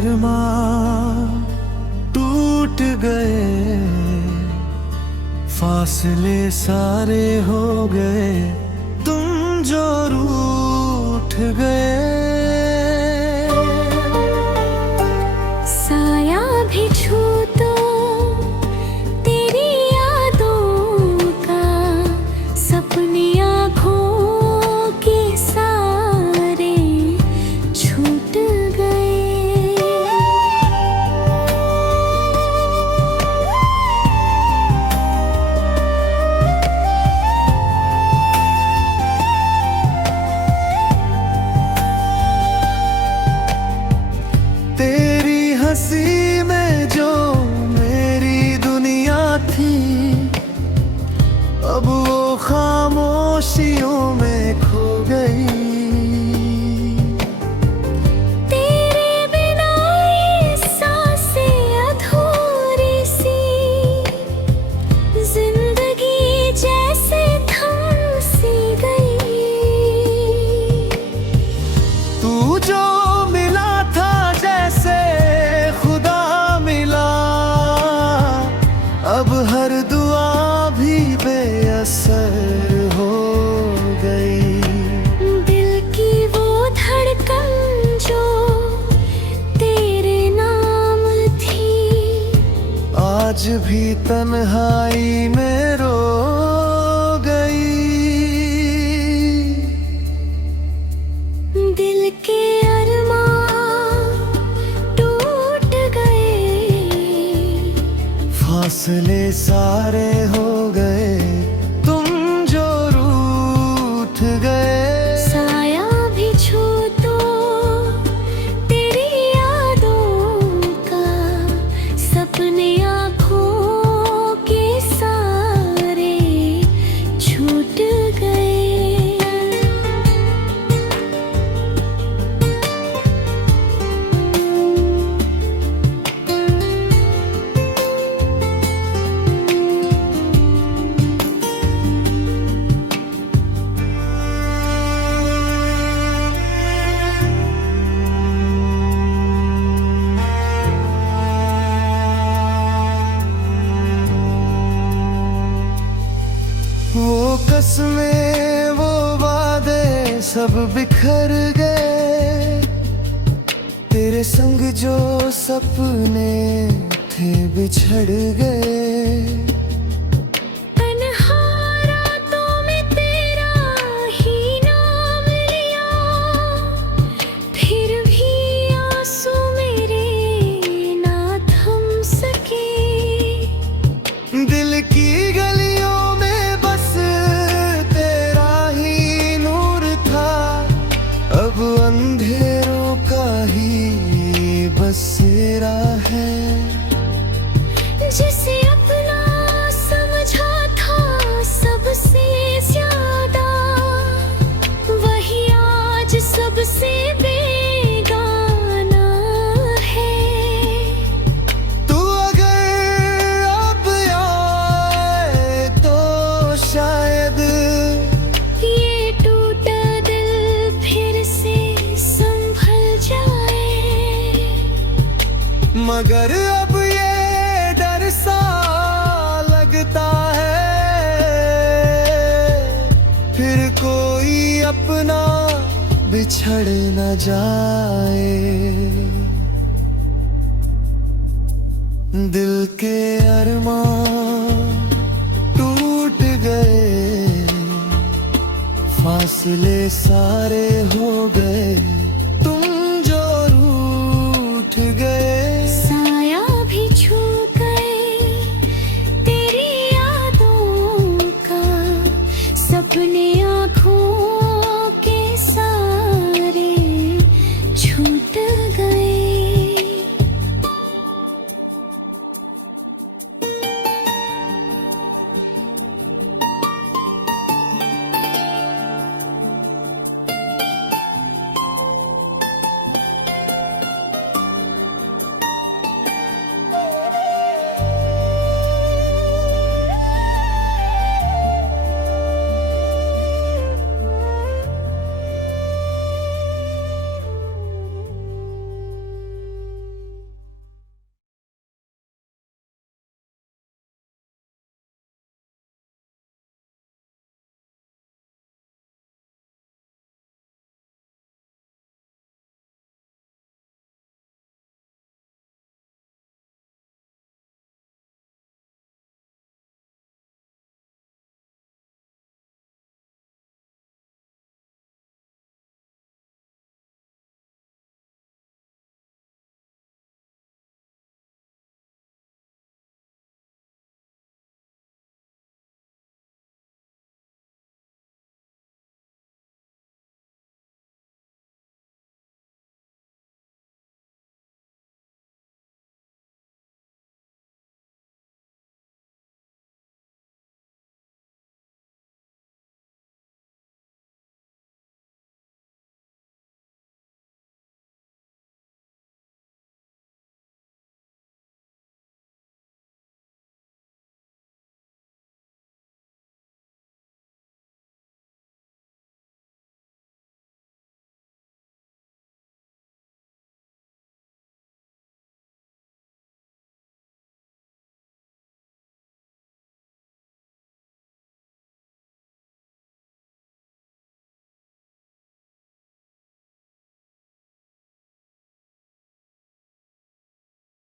अरमां टूट गए, फासले सारे हो गए, तुम जो रूठ गए। साया भी छू तो तेरी यादों का, सपने आँखों के सारे छूट गए। तेरी हंसी में जो मेरी दुनिया थी, अब वो खामोशियों में खो गई। तेरे बिना ये सांसें अधूरी सी, जिंदगी जैसे थम सी गई। तू जो मिला था जैसे खुदा मिला, अब हर दुआ भी बेअसर हो गई। दिल की वो धड़कन जो तेरे नाम थी, आज भी तन्हाई में रो गई। दिल के अरमां टूट गए, फासले सारे हो गए, तुम जो रूठ गए। साया भी छू तो तेरी यादों का, सपने आँखों के सारे छूट गए। वो कसमें वो वादे सब बिखर गए, तेरे संग जो सपने थे बिछड़ गए। तन्हा रातों में तेरा ही नाम लिया, फिर भी आंसू मेरे ना थम सके। दिल की गलियों में बस तेरा ही नूर था, अब अंधेरों का ही बसेरा है। जिसे अपना समझा था सबसे ज्यादा, वही आज सबसे बेगाना है। तू अगर अब आए तो शायद ये टूटा दिल फिर से संभल जाए, मगर अब ये डर सा लगता है, फिर कोई अपना बिछड़ न जाए। दिल के अरमां टूट गए, फासले सारे हो गए,